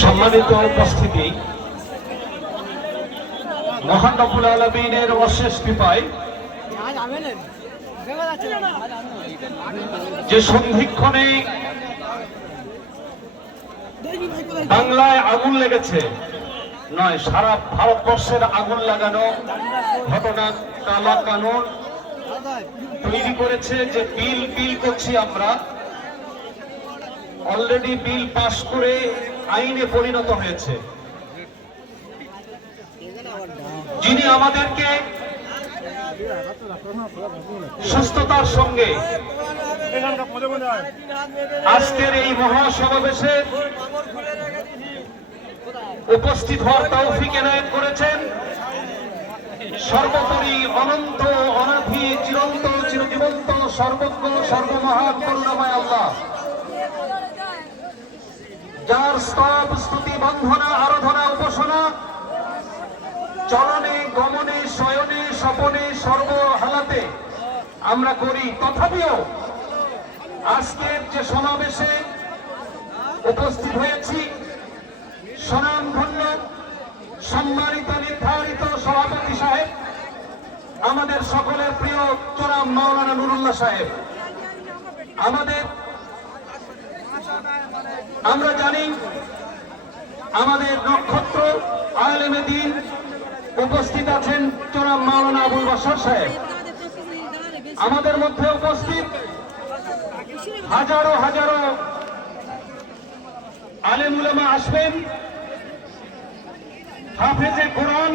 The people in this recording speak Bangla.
সম্মানিত উপস্থিতি, মহান রব্বুল আলামিনের অশেষ কৃপায় যে সন্ধিক্ষণে বাংলায় আগুন লেগেছে নয়, সারা ভারতবর্ষের আগুন লাগানো ঘটনা কালা কানুন তৈরি করেছে। যে বিল করছি আমরা, অলরেডি বিল পাশ করে আইনে পরিণত হয়েছে। যিনি আমাদেরকে সুস্থতার সঙ্গে আজকের এই মহাসমাবেশে উপস্থিত হওয়ার তৌফিক এনায়েত করেছেন, সর্বোপরি অনন্ত অনাধি চিরন্ত চিরজীবন্ত সর্বজ্ঞ সর্বমহান করুণাময় আল্লাহ, যার স্তব স্তুতি বন্ধনা আরাধনা উপাসনা চলনে গমনে শয়নে স্বপনে সর্ব হালাতে আমরা করি। তথাপিও আজকের যে সমাবেশে উপস্থিত হয়েছি, স্বনামধন্য সম্মানিত নির্ধারিত সভাপতি সাহেব, আমাদের সকলের প্রিয় চোরাম মাওলানা নুরুল্লাহ সাহেব, আমরা জানি আমাদের নক্ষত্র আলেমে দ্বীন উপস্থিত আছেন চোরাম মাওলানা আবুল বাশার সাহেব। আমাদের মধ্যে উপস্থিত হাজারো হাজারো আলেম উলামা আসবেন, হাফেজে কোরআন